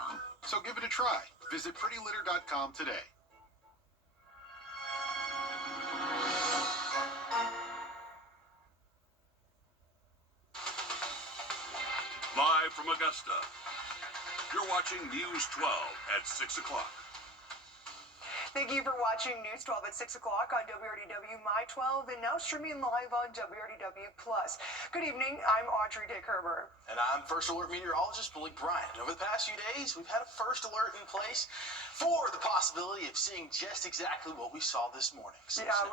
wrong. So give it a try. Visit prettylitter.com today. Live from Augusta, you're watching News 12 at 6 o'clock. Thank you for watching News 12 at 6 o'clock on WRDW My 12 and now streaming live on WRDW+. Good evening, I'm Audrey Dick-Herber. And I'm First Alert meteorologist Malik Bryant. Over the past few days, we've had a first alert in place for the possibility of seeing just exactly what we saw this morning.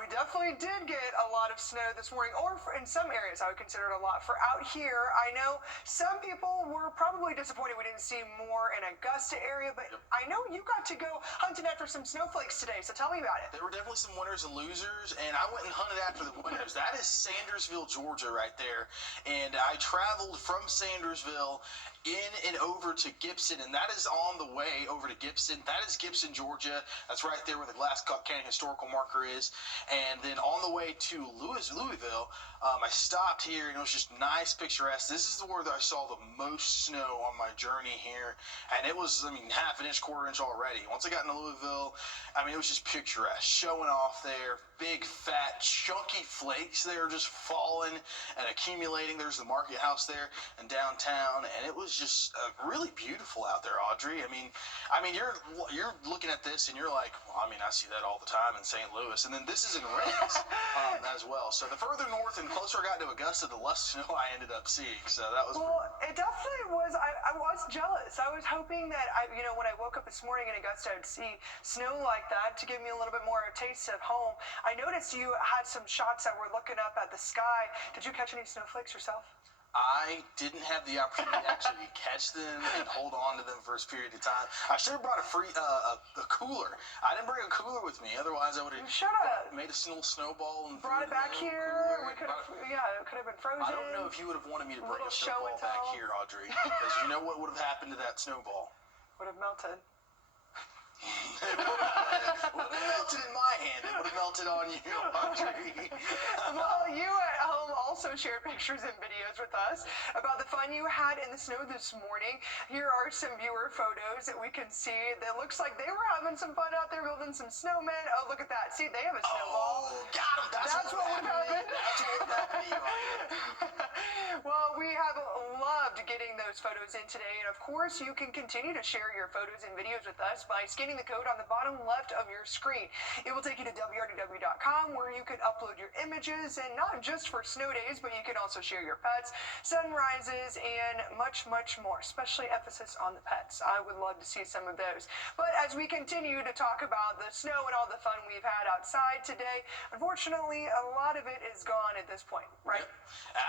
We definitely did get a lot of snow this morning, or in some areas I would consider it a lot. For out here, I know some people were probably disappointed we didn't see more in Augusta area, but I know you got to go hunting after some snowflakes today, so tell me about it. There were definitely some winners and losers, and I went and hunted after the winners. That is Sandersville, Georgia right there, and I traveled from Sandersville in and over to Gibson, and that is on the way over to Gibson. That is Gibson, Georgia. That's right there where the Glasscock County historical marker is. And then on the way to Louisville, I stopped here, and it was just nice, picturesque. This is where I saw the most snow on my journey here, and it was, half an inch, quarter inch already. Once I got into Louisville, it was just picturesque, showing off there. Big, fat, chunky flakes there just falling and accumulating. There's the market house there in downtown, and it was just really beautiful out there, Audrey. You're looking at this and you're like, well, I see that all the time in St. Louis, and then this is in Rennes as well. So the further north and closer I got to Augusta, the less snow I ended up seeing. So that was it definitely was. I was jealous. I was hoping that when I woke up this morning in Augusta, I'd see snow like that to give me a little bit more of a taste of home. I noticed you had some shots that were looking up at the sky. Did you catch any snowflakes yourself? I didn't have the opportunity to actually catch them and hold on to them for a period of time. I should have brought a cooler. I didn't bring a cooler with me. Otherwise, I would have made a little snowball and brought it back here. We could have, it could have been frozen. I don't know if you would have wanted me to bring a snowball back here, Audrey, because you know what would have happened to that snowball? Would have melted. It would have melted in my hand. It would have melted on you, Audrey. Well, you at home also shared pictures and videos with us about the fun you had in the snow this morning. Here are some viewer photos that we can see. That looks like they were having some fun out there building some snowmen. Oh, look at that. See, they have a snowball. Oh, got him. That's what would happen. That's what would happen to you, Well, we have loved getting those photos in today. And of course, you can continue to share your photos and videos with us by scanning the code on the bottom left of your screen. It will take you to WRDW.com where you can upload your images, and not just for snow days, but you can also share your pets, sunrises, and much, much more, especially emphasis on the pets. I would love to see some of those. But as we continue to talk about the snow and all the fun we've had outside today, unfortunately, a lot of it is gone at this point, right? Yep.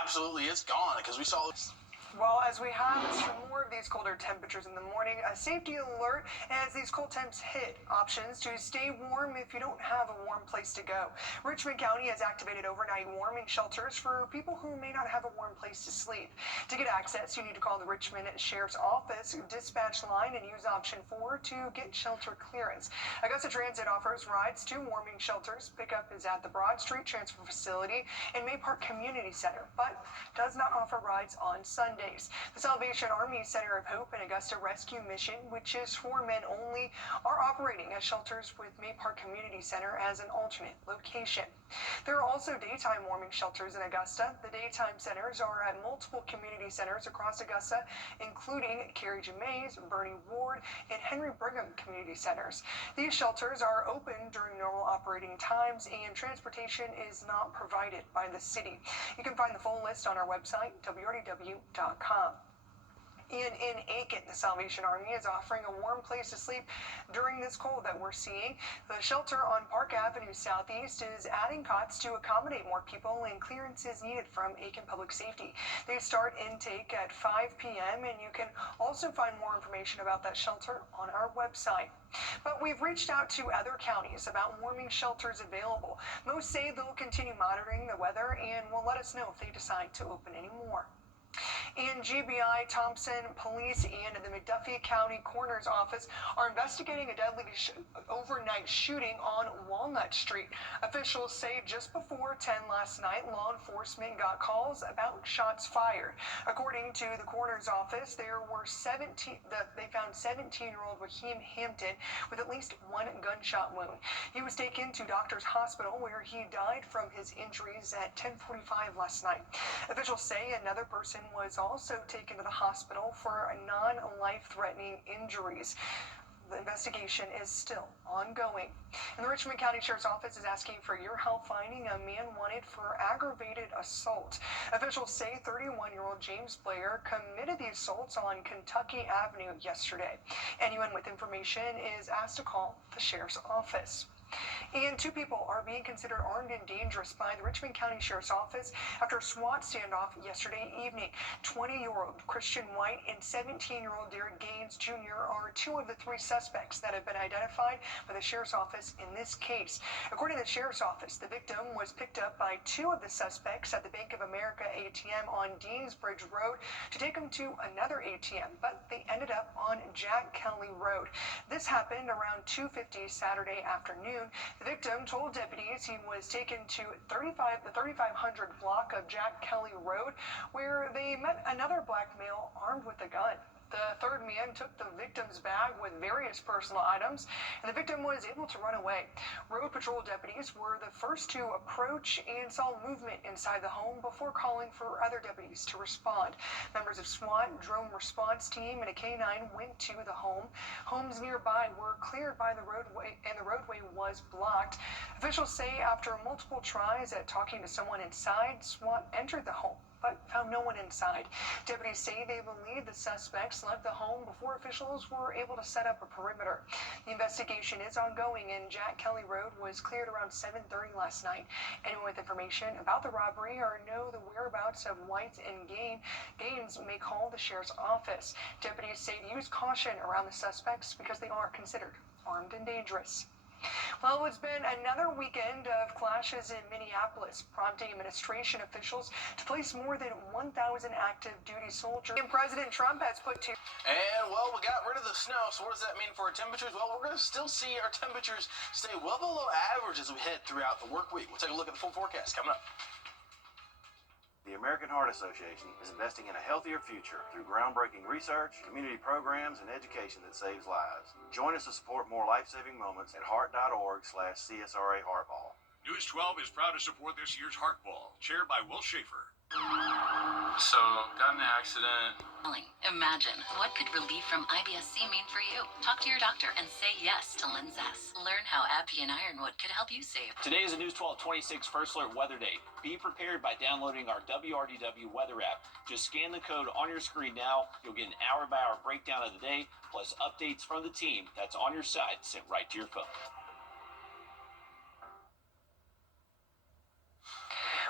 Absolutely, it's gone, because we saw this. Well, as we have some more of these colder temperatures in the morning, a safety alert as these cold temps hit. Options to stay warm if you don't have a warm place to go. Richmond County has activated overnight warming shelters for people who may not have a warm place to sleep. To get access, you need to call the Richmond Sheriff's Office dispatch line and use option 4 to get shelter clearance. Augusta Transit offers rides to warming shelters. Pickup is at the Broad Street Transfer Facility and May Park Community Center, but does not offer rides on Sundays. The Salvation Army Center of Hope and Augusta Rescue Mission, which is for men only, are operating as shelters with May Park Community Center as an alternate location. There are also daytime warming shelters in Augusta. The daytime centers are at multiple community centers across Augusta, including Carrie J. Mays, Bernie Ward, and Henry Brigham community centers. These shelters are open during normal operating times, and transportation is not provided by the city. You can find the full list on our website, WRDW.com. And in Aiken, the Salvation Army is offering a warm place to sleep during this cold that we're seeing. The shelter on Park Avenue Southeast is adding cots to accommodate more people, and clearance is needed from Aiken Public Safety. They start intake at 5 p.m. and you can also find more information about that shelter on our website. But we've reached out to other counties about warming shelters available. Most say they'll continue monitoring the weather and will let us know if they decide to open any more. In GBI, Thompson Police and the McDuffie County Coroner's Office are investigating a deadly overnight shooting on Walnut Street. Officials say just before 10 last night, law enforcement got calls about shots fired. According to the Coroner's Office, they found 17-year-old Raheem Hampton with at least one gunshot wound. He was taken to Doctors Hospital where he died from his injuries at 10:45 last night. Officials say another person was also taken to the hospital for non-life-threatening injuries. The investigation is still ongoing. And the Richmond County Sheriff's Office is asking for your help finding a man wanted for aggravated assault. Officials say 31-year-old James Blair committed the assaults on Kentucky Avenue yesterday. Anyone with information is asked to call the Sheriff's Office. And 2 people are being considered armed and dangerous by the Richmond County Sheriff's Office after a SWAT standoff yesterday evening. 20-year-old Christian White and 17-year-old Derek Gaines Jr. are 2 of the 3 suspects that have been identified by the Sheriff's Office in this case. According to the Sheriff's Office, the victim was picked up by 2 of the suspects at the Bank of America ATM on Deansbridge Road to take them to another ATM, but they ended up on Jack Kelly Road. This happened around 2:50 Saturday afternoon. The victim told deputies he was taken to the 3500 block of Jack Kelly Road, where they met another black male armed with a gun. The third man took the victim's bag with various personal items, and the victim was able to run away. Road patrol deputies were the first to approach and saw movement inside the home before calling for other deputies to respond. Members of SWAT, drone response team, and a K-9 went to the home. Homes nearby were cleared by the roadway, and the roadway was blocked. Officials say after multiple tries at talking to someone inside, SWAT entered the home, but found no one inside. Deputies say they believe the suspects left the home before officials were able to set up a perimeter. The investigation is ongoing, and Jack Kelly Road was cleared around 7:30 last night. Anyone with information about the robbery or know the whereabouts of White and Gaines may call the Sheriff's Office. Deputies say to use caution around the suspects because they are considered armed and dangerous. Well, it's been another weekend of clashes in Minneapolis, prompting administration officials to place more than 1,000 active duty soldiers. And President Trump has put to... And, well, we got rid of the snow, so what does that mean for our temperatures? Well, we're going to still see our temperatures stay well below average as we head throughout the work week. We'll take a look at the full forecast coming up. The American Heart Association is investing in a healthier future through groundbreaking research, community programs, and education that saves lives. Join us to support more life-saving moments at heart.org/CSRA Heartball. News 12 is proud to support this year's Heart Ball, chaired by Will Schaefer. So, got in an accident. Imagine, what could relief from IBS-C mean for you? Talk to your doctor and say yes to Linzess. Learn how Appy and Ironwood could help you save. Today is a News 12/26 First Alert Weather Day. Be prepared by downloading our WRDW weather app. Just scan the code on your screen now. You'll get an hour-by-hour breakdown of the day, plus updates from the team that's on your side sent right to your phone.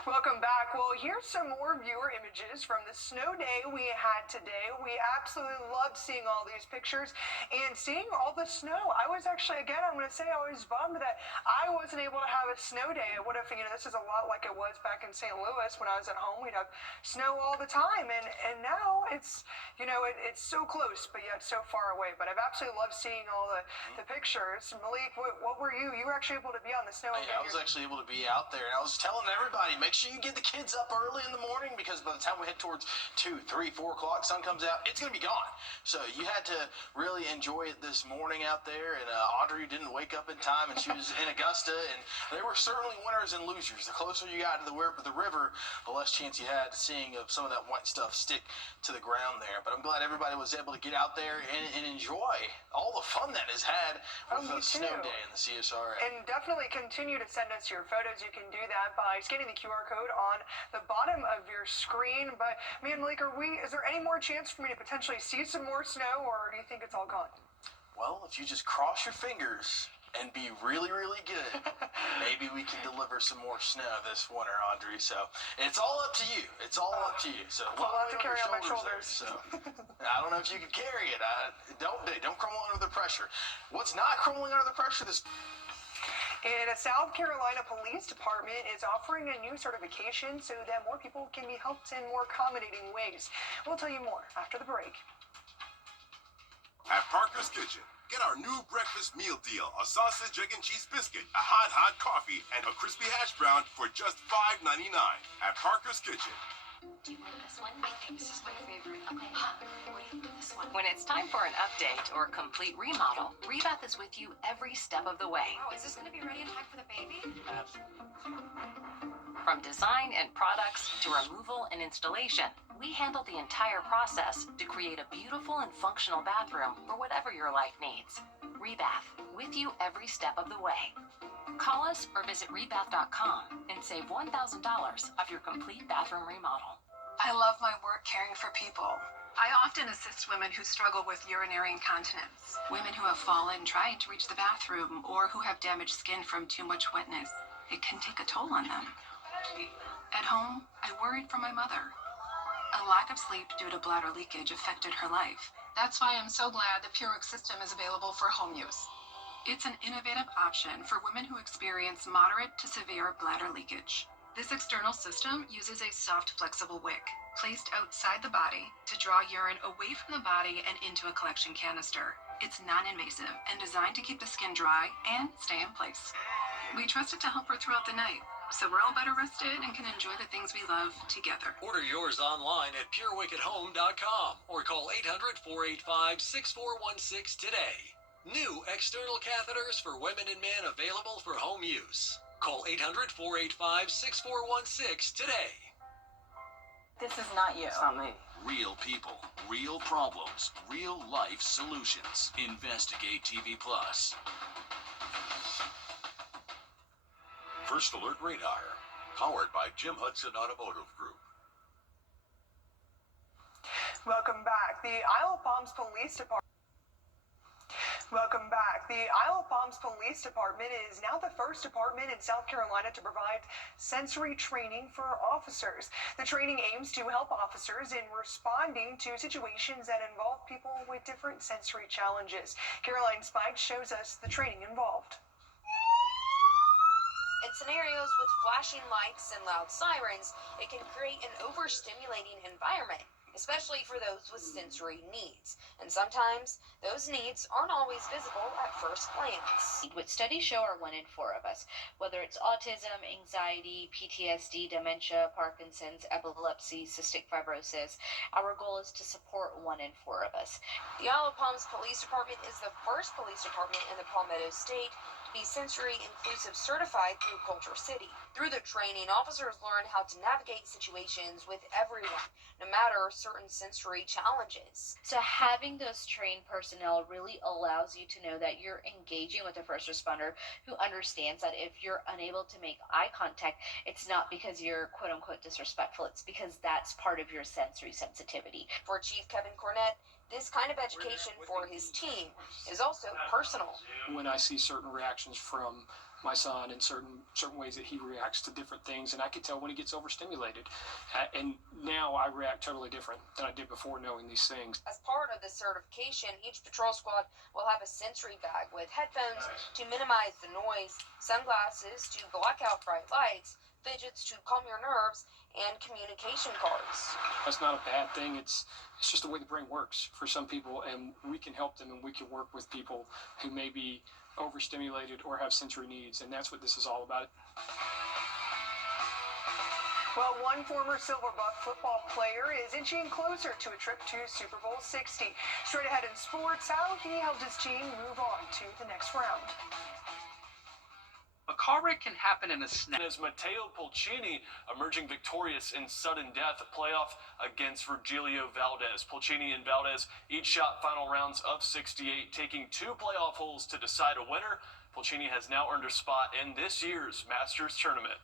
Welcome back. Well, here's some more viewer images from the snow day we had today. We absolutely loved seeing all these pictures and seeing all the snow. I was actually, again, I'm going to say I was bummed that I wasn't able to have a snow day. I would have, this is a lot like it was back in St. Louis when I was at home. We'd have snow all the time, and now it's, it's so close, but yet so far away. But I've absolutely loved seeing all the pictures. Malik, what were you? You were actually able to be on the snow. Yeah, I was actually able to be out there, and I was telling everybody, make sure you get the kids up early in the morning, because by the time we head towards 2, 3, 4 o'clock, sun comes out, it's going to be gone. So you had to really enjoy it this morning out there, and Audrey didn't wake up in time, and she was in Augusta, and there were certainly winners and losers. The closer you got to the river, the less chance you had seeing some of that white stuff stick to the ground there. But I'm glad everybody was able to get out there and enjoy all the fun that is had with the snow day in the CSRA. And definitely continue to send us your photos. You can do that by scanning the QR code on the bottom of your screen. But man, Malik, is there any more chance for me to potentially see some more snow, or do you think it's all gone? Well, if you just cross your fingers and be really, really good, maybe we can deliver some more snow this winter, Audrey. So it's all up to you. It's all up to you. So I'll have to carry on my shoulders. So I don't know if you can carry it. Don't crumble under the pressure. What's not crumbling under the pressure this? And a South Carolina Police Department is offering a new certification so that more people can be helped in more accommodating ways. We'll tell you more after the break. At Parker's Kitchen, get our new breakfast meal deal: a sausage, egg, and cheese biscuit, a hot coffee, and a crispy hash brown for just $5.99 at Parker's Kitchen. Do you want this one? I think this is my favorite. Okay. Huh. What do you think this one? When it's time for an update or complete remodel, Wrdw is with you every step of the way. Oh, is this going to be ready in time for the baby? From design and products to removal and installation, we handle the entire process to create a beautiful and functional bathroom for whatever your life needs. Wrdw, with you every step of the way. Call us or visit Wrdw.com and save $1,000 off your complete bathroom remodel. I love my work caring for people. I often assist women who struggle with urinary incontinence, women who have fallen trying to reach the bathroom, or who have damaged skin from too much wetness. It can take a toll on them. At home, I worried for my mother. A lack of sleep due to bladder leakage affected her life. That's why I'm so glad the Purex system is available for home use. It's an innovative option for women who experience moderate to severe bladder leakage. This external system uses a soft, flexible wick placed outside the body to draw urine away from the body and into a collection canister. It's non-invasive and designed to keep the skin dry and stay in place. We trust it to help her throughout the night, so we're all better rested and can enjoy the things we love together. Order yours online at purewickethome.com or call 800-485-6416 today. New external catheters for women and men available for home use. Call 800-485-6416 today. This is not you. It's not me. Real people, real problems, real life solutions. Investigate TV Plus. First Alert Radar, powered by Jim Hudson Automotive Group. Welcome back. The Isle of Palms Police Department. Welcome back. The Isle of Palms Police Department is now the first department in South Carolina to provide sensory training for officers. The training aims to help officers in responding to situations that involve people with different sensory challenges. Caroline Spike shows us the training involved. In scenarios with flashing lights and loud sirens, it can create an overstimulating environment, especially for those with sensory needs. And sometimes those needs aren't always visible at first glance. What studies show are 1 in 4 of us, whether it's autism, anxiety, PTSD, dementia, Parkinson's, epilepsy, cystic fibrosis. Our goal is to support 1 in 4 of us. The Isle of Palms Police Department is the first police department in the Palmetto State to be sensory inclusive certified through Culture City. Through the training, officers learn how to navigate situations with everyone, no matter certain sensory challenges. So having those trained personnel really allows you to know that you're engaging with a first responder who understands that if you're unable to make eye contact, it's not because you're quote unquote disrespectful, it's because that's part of your sensory sensitivity. For Chief Kevin Cornett, this kind of education for his team is also personal. When I see certain reactions from my son and certain ways that he reacts to different things, and I can tell when he gets overstimulated. And now I react totally different than I did before knowing these things. As part of the certification, each patrol squad will have a sensory bag with headphones to minimize the noise, sunglasses to block out bright lights, fidgets to calm your nerves, and communication cards. That's not a bad thing. It's just the way the brain works for some people, and we can help them, and we can work with people who may be overstimulated or have sensory needs, and that's what this is all about. Well, one former Silver Buck football player is inching closer to a trip to Super Bowl 60. Straight ahead in sports, how he helped his team move on to the next round. A car wreck can happen in a snap. As Matteo Pulcini emerging victorious in sudden death, a playoff against Virgilio Valdez. Pulcini and Valdez each shot final rounds of 68, taking 2 playoff holes to decide a winner. Pulcini has now earned a spot in this year's Masters tournament.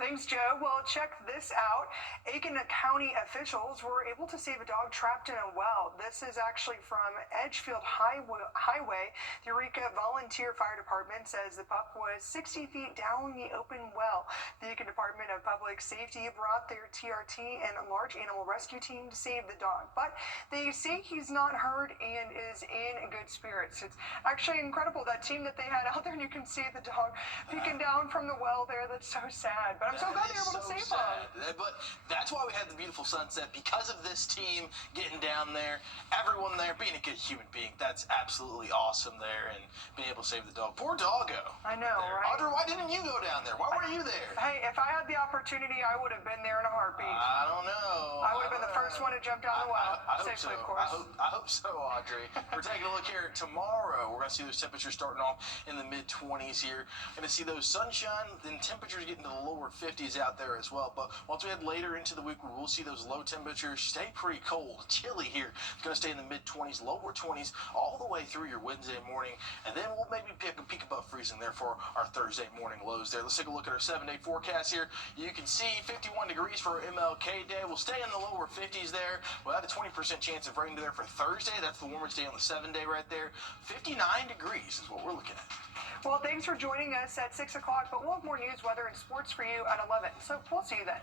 Thanks, Joe. Well, check this out. Aiken County officials were able to save a dog trapped in a well. This is actually from Edgefield Highway. The Eureka Volunteer Fire Department says the pup was 60 feet down the open well. The Aiken Department of Public Safety brought their TRT and large animal rescue team to save the dog. But they say he's not hurt and is in good spirits. It's actually incredible, that team that they had out there, and you can see the dog peeking down from the well there. That's so sad. But I'm so glad they were able to save him. But that's why we had the beautiful sunset, because of this team getting down there, everyone there being a good human being. That's absolutely awesome there, and being able to save the dog. Poor doggo. I know, right? Audrey, why didn't you go down there? Why weren't you there? Hey, if I had the opportunity, I would have been there in a heartbeat. I don't know. I would have been the first one to jump down the well. I hope Safely, so. of course. I hope so, Audrey. We're taking a look here tomorrow. We're going to see those temperatures starting off in the mid-20s here. Going to see those sunshine, then temperatures getting to the lower 50s out there as well. But once we head later into the week, we will see those low temperatures stay pretty cold, chilly here. It's going to stay in the mid-20s, lower 20s, all the way through your Wednesday morning. And then we'll maybe pick a peak above freezing there for our Thursday morning lows there. Let's take a look at our 7-day forecast here. You can see 51 degrees for MLK Day. We'll stay in the lower 50s there. We'll have a 20% chance of rain there for Thursday. That's the warmest day on the 7-day right there. 59 degrees is what we're looking at. Well, thanks for joining us at 6 o'clock, but we'll have more news, weather, and sports for you at 11. So we'll see you then.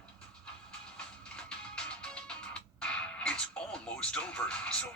It's almost over, so